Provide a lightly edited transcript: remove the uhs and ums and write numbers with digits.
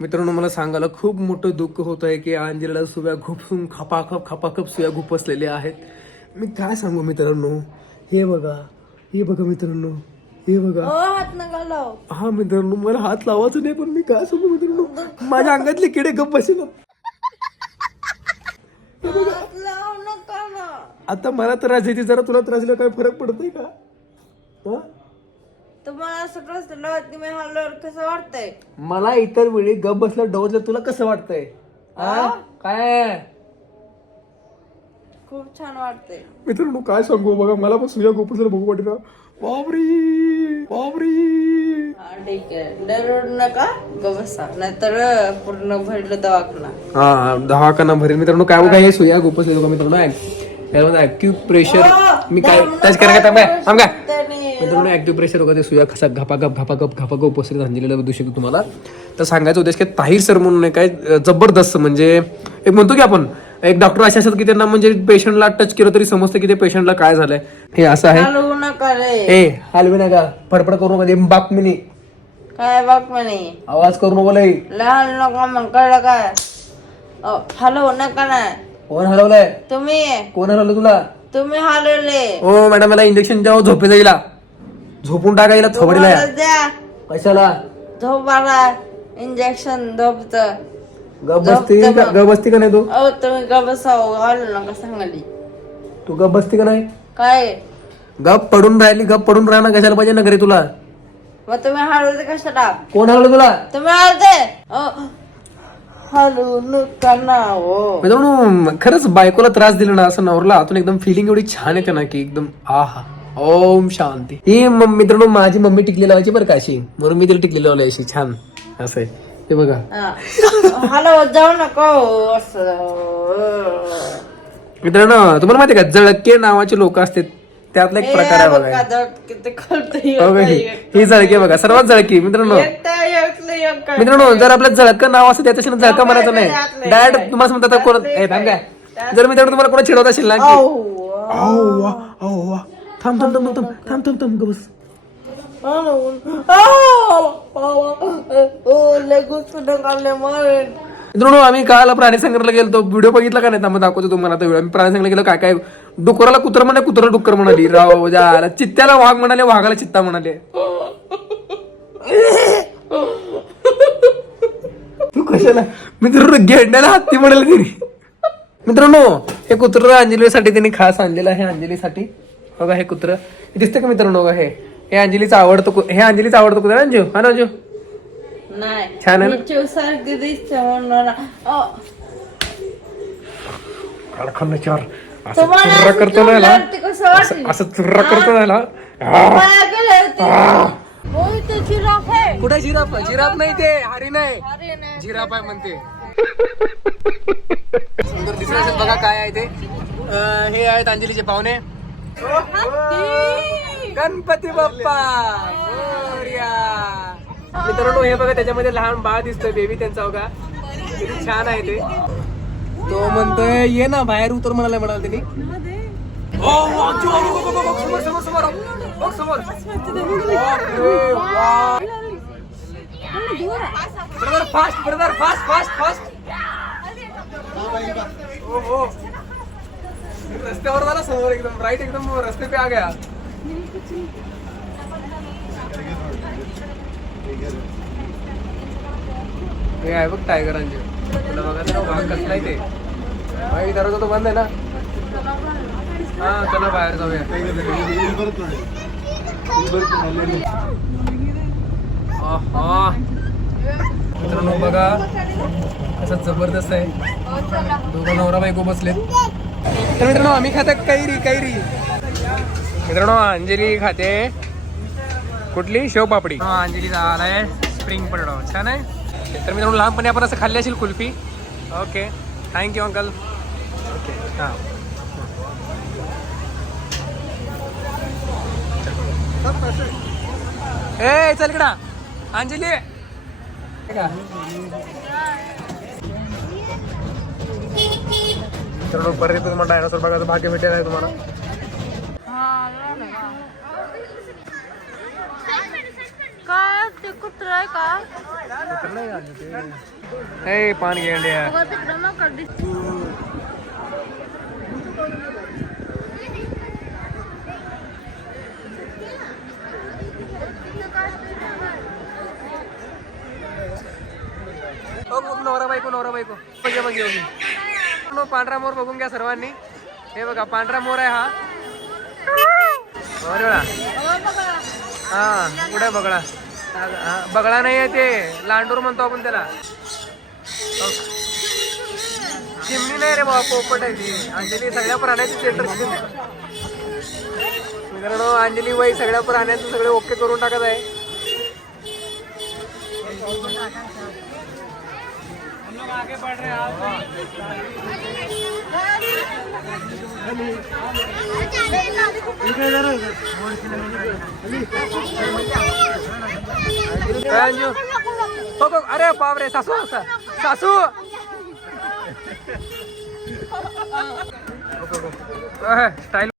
मित्रांनो मला सांगायला खूप मोठं दुःख होत आहे की अंजलीला सुव्या घुपसून खपाखप सुव्या घुपसलेल्या आहेत. मी काय सांगू मित्रांनो, हे बघा मित्रांनो, हे बघा. हात नका लाव. हा मित्रांनो मला हात लावायचं नाही, पण मी काय सांगू मित्रांनो, माझ्या अंगातले किडे गप बसेल. हात लाव नका ना. आता मला त्रास देते, जरा तुला त्रास दिला काय फरक पडतोय का? हा? तुम्हाला असं प्रश्न लावत मी हल्ल्यावर कसं वाटतंय? मला इतर वेळी गप बसल्या डोजलं तुला कसं वाटतंय? हा? काय खूप छान वाटतंय. मित्रांनो काय सांगू बघा, मला पण सुया गोपसला बघू वाटेना. बापरे. हा ठीक आहे, दररोज नका गबसा, नाहीतर पूर्ण भरलं दवाखाना. हा दवाखाना भरेल. मित्रांनो काय बघा, हे सुया गोपसले बघा मित्रांनो. त्यामध्ये ऍक्टिव्ह प्रेशर, मी काय टच करा का मित्रांनो, ऍक्टिव्ह प्रेशर वगैरे सुया कसा घापाघप पसरत अंजलीला देऊ शकतो तुम्हाला. तर सांगायचं उद्देश की ताहीर सर म्हणून काय जबरदस्त, म्हणजे एक म्हणतो की आपण एक डॉक्टर असे असतात की त्यांना म्हणजे पेशंटला टच केलं तरी समजतं की ते पेशंटला काय झालंय. हे असं आहे. हलवू नका रे. ए हलवी नका, फडफड करू नका, बाप मिनी काय बाग म्हणे, आवाज करू नको लई. लहान नका मग, कळलं काय? हलवू नका ना. कोण हलवलंय? तुम्ही कोण हलवलं तुला? तुम्ही हलवले. ओ मॅडम मला इंजेक्शन द्यावं, झोपे जाईला झोपून टाकायला थोबडीला. तुम्हाला द्या कशाला? झोपाला इंजेक्शन झोपत. ग बसती का नाही तू? तुम्ही गबसाव हलू नका सांगली. तू गप बसती का नाही? काय गप पडून राहिली, गप पडून राहणं कशाला पाहिजे ना घरी तुला? मग तुम्ही हलवते कशाला? कोण हलवलं तुला? तुम्ही हलते. हलू नका ना हो. मित्रांनो खरंच बायकोला त्रास दिला ना असं नवरला आतून एकदम फिलिंग एवढी छान येते ना की एकदम आहा ओम शांती. ही मित्रांनो माझी मम्मी टिकली लावायची बरं का अशी, म्हणून मी तिला टिकली लावली अशी छान असं आहे ते बघा. हलवत जाऊ नका असं. मित्रांनो तुम्हाला माहिती का जळके नावाचे लोक असतात, त्यातला एक प्रकार आहे बघा. ही जळके बघा, सर्वात जळकी. मित्रांनो जर आपलं जळकं नाव असतं त्याच्या जळका म्हणायचं नाही, डायरेक्ट तुम्हाला म्हणतात कोण काय. जर मित्रांनो तुम्हाला कोणा चिडवत असेल ना थांब बस. मित्रांनो आम्ही काल प्राणी संग्रहालयाला गेलो, व्हिडिओ बघितला का नाही? त्यामध्ये दाखवतो तुम्हाला. आता आम्ही प्राणी संग्रहालयाला गेलो, काय डुकराला कुत्र म्हणे, कुत्र डुक्कर म्हणाली, राव जाला चित्त्याला वाघ म्हणाले, वाघाला चित्ता म्हणाले. तू कशाला? मित्रांनो गेंड्याला हत्ती म्हणाले तिने. मित्रांनो हे कुत्र अंजलीसाठी त्यांनी खास आणलेलं आहे, अंजलीसाठी. बघा हे कुत्र दिसतं का मित्रांनो? बघा हे अंजलीचं आवडतं, हे अंजलीचं आवडतं कुत्र अंजू. हा ना अंजू? नाही छान आहे ना? चुर्रा करतो ना, असं चुर्रा करतो ना. कुठे जिराफ? जिराफ नाही ते, हरिण आहे. जिराफ आहे म्हणते. सुंदर दिसत असेल बघा काय आहे ते. हे आहेत अंजलीचे पाहुणे, गणपती बाप्पा मोरया. मित्रांनो हे बघा त्याच्यामध्ये लहान बाळ दिसतोय, बेबी त्यांचा बघा किती छान आहे ते. तो म्हणतोय ये ना बाहेर उतर म्हणाला त्यांनी. Fast brother, fast. रस्त्यावर झाला समोर, एकदम राईट, एकदम रस्ते पे आ गया. हे आहे बघ टायगरांचे. तुला बघा भाग कसला आहे ते. भाई दरवाजा तो बंद आहे ना. हा चला बाहेर जाऊया. मित्रांनो बघा असं जबरदस्त आहे. दोघं नवरा बायको बसलेत. तर मित्रांनो आम्ही खातात कैरी. मित्रांनो अंजली खाते कुठली? शेवपापडी. अंजली आलाय स्प्रिंग पडो, छान आहे. तर मित्रांनो लहानपणी आपण असं खाल्ली असेल kulfi. Okay thank you uncle. Okay हां ए चल इकडा अंजली. मित्रांनो परत तुम्हाला डायनासोर बघायचं भाग्य भेटेल आहे तुम्हाला. काय कुठलाय का ए पान गेंड्या नवरा बायको बघे बघ घेऊन पांढरा मोर बघून घ्या सर्वांनी. हे बघा पांढरा मोर आहे हा. बघा हा कुठे बगळा. बगळा नाही आहे ते लांडूर म्हणतो आपण त्याला. चिमणी नाही रे बाबा पोपट आहे ती. अंजली सगळ्या प्राण्याची सेंटर मित्रांनो. अंजली बाई सगळ्या प्राण्यांचं सगळे ओके करून टाकत आहे. आगे बढ़ रहे अरे बाप रे सासू सासू स्टाईल